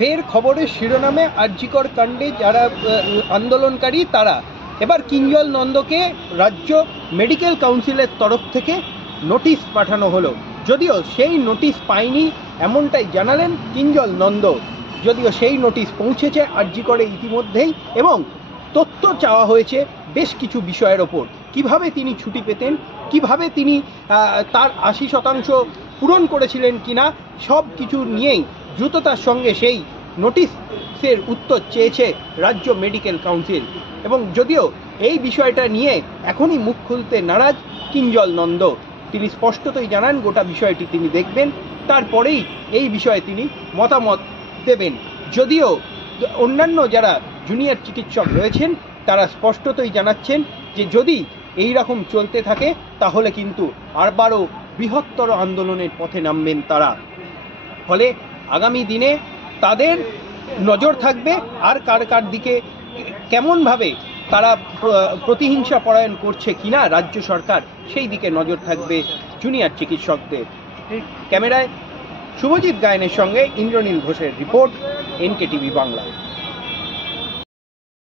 ফের খবরের শিরোনামে আরজিকর কাণ্ডে যারা আন্দোলনকারী তারা এবার কিঞ্জল নন্দকে রাজ্য মেডিকেল কাউন্সিলের তরফ থেকে নোটিশ পাঠানো হলো। যদিও সেই নোটিশ পায়নি এমনটাই জানালেন কিঞ্জল নন্দ। যদিও সেই নোটিশ পৌঁছেছে আরজিকরে ইতিমধ্যেই এবং তথ্য চাওয়া হয়েছে বেশ কিছু বিষয়ের ওপর। কিভাবে তিনি ছুটি পেতেন, কিভাবে তিনি তার 80% পূরণ করেছিলেন কিনা, সব কিছু নিয়েই দ্রুততার সঙ্গে সেই নোটিশের উত্তর চেয়েছে রাজ্য মেডিকেল কাউন্সিল। এবং যদিও এই বিষয়টা নিয়ে এখনই মুখ খুলতে নারাজ কিঞ্জল নন্দ, তিনি স্পষ্টতই জানান গোটা বিষয়টি তিনি দেখবেন, তারপরেই এই বিষয়ে তিনি মতামত দেবেন। যদিও অন্যান্য যারা জুনিয়র চিকিৎসক রয়েছেন তারা স্পষ্টতই জানাচ্ছেন যে যদি এই রকম চলতে থাকে তাহলে কিন্তু আবারও বৃহত্তর আন্দোলনের পথে নামবেন তারা। ফলে আগামী দিনে তাদের নজর থাকবে আর কার দিকে কেমনভাবে তারা প্রতিহিংসা পরায়ণ করছে কিনা রাজ্য সরকার, সেই দিকে নজর থাকবে জুনিয়র চিকিৎসকদের। ক্যামেরায় শুভজিৎ গায়নের সঙ্গে ইন্দ্রনীল ঘোষের রিপোর্ট, NK টিভি বাংলা।